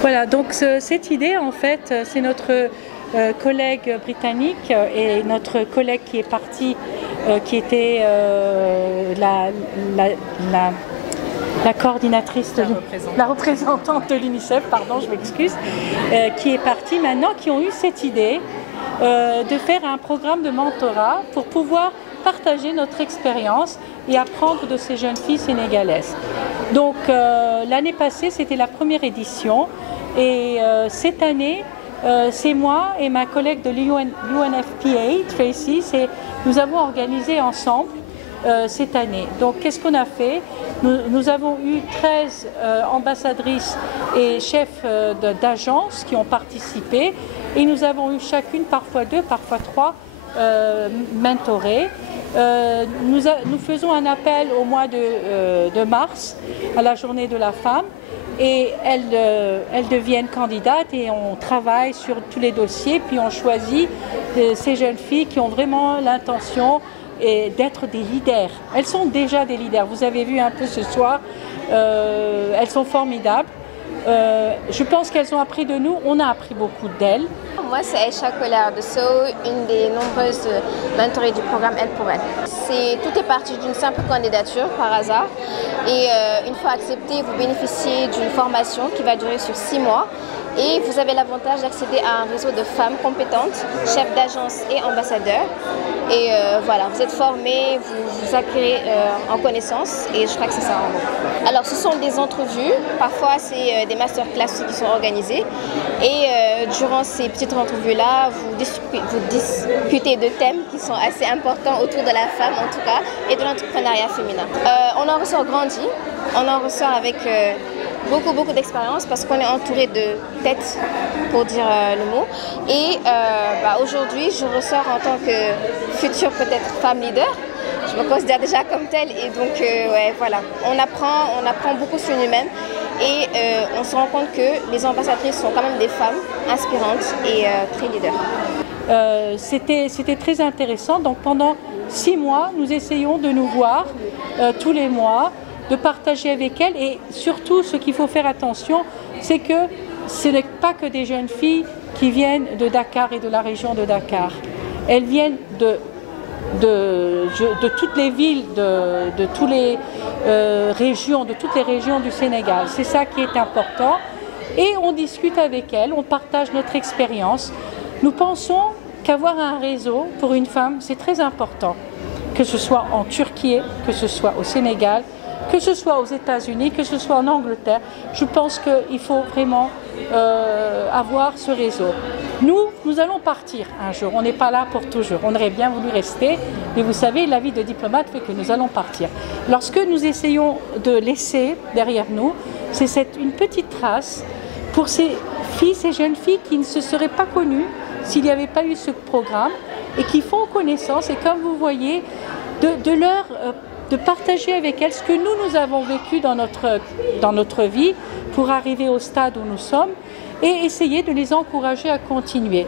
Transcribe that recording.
Voilà, donc cette idée, en fait, c'est notre collègue britannique et notre collègue qui est parti, qui était la coordinatrice, la représentante de l'UNICEF, pardon, je m'excuse, qui est partie maintenant, qui ont eu cette idée de faire un programme de mentorat pour pouvoir partager notre expérience et apprendre de ces jeunes filles sénégalaises. Donc l'année passée, c'était la première édition et cette année, c'est moi et ma collègue de l'UNFPA, Tracy, nous avons organisé ensemble cette année. Donc qu'est-ce qu'on a fait? Nous avons eu 13 ambassadrices et chefs d'agences qui ont participé et nous avons eu chacune, parfois 2, parfois 3 mentorés. Nous faisons un appel au mois de mars à la journée de la femme et elles deviennent candidates et on travaille sur tous les dossiers puis on choisit ces jeunes filles qui ont vraiment l'intention d'être des leaders. Elles sont déjà des leaders, vous avez vu un peu ce soir, elles sont formidables. Je pense qu'elles ont appris de nous, on a appris beaucoup d'elles. Moi, c'est Aïcha Collard de Sceaux, une des nombreuses mentorées du programme Elle pour Elle. Tout est parti d'une simple candidature par hasard et une fois acceptée, vous bénéficiez d'une formation qui va durer sur 6 mois et vous avez l'avantage d'accéder à un réseau de femmes compétentes, chefs d'agence et ambassadeurs. Et voilà, vous êtes formés, vous acquérez en connaissances et je crois que c'est ça en gros. Alors ce sont des entrevues, parfois c'est des masterclass qui sont organisées et durant ces petites entrevues-là, vous discutez de thèmes qui sont assez importants autour de la femme en tout cas et de l'entrepreneuriat féminin. On en ressort grandi, on en ressort avec beaucoup d'expérience parce qu'on est entouré de têtes, pour dire le mot. Et aujourd'hui, je ressors en tant que future peut-être femme leader. Je me considère déjà comme telle et donc ouais, voilà. On apprend beaucoup sur nous-mêmes et on se rend compte que les ambassadrices sont quand même des femmes inspirantes et très leaders. C'était très intéressant. Donc pendant 6 mois, nous essayons de nous voir tous les mois, de partager avec elles et surtout ce qu'il faut faire attention, c'est que ce n'est pas que des jeunes filles qui viennent de Dakar et de la région de Dakar. Elles viennent de toutes les villes, de toutes les régions du Sénégal. C'est ça qui est important. Et on discute avec elles, on partage notre expérience. Nous pensons qu'avoir un réseau pour une femme, c'est très important. Que ce soit en Turquie, que ce soit au Sénégal, que ce soit aux États-Unis, que ce soit en Angleterre, je pense qu'il faut vraiment avoir ce réseau. Nous allons partir un jour, on n'est pas là pour toujours, on aurait bien voulu rester, mais vous savez, la vie de diplomate fait que nous allons partir. Lorsque nous essayons de laisser derrière nous, c'est une petite trace pour ces filles, ces jeunes filles qui ne se seraient pas connues s'il n'y avait pas eu ce programme et qui font connaissance et comme vous voyez, de partager avec elles ce que nous avons vécu dans notre vie pour arriver au stade où nous sommes et essayer de les encourager à continuer.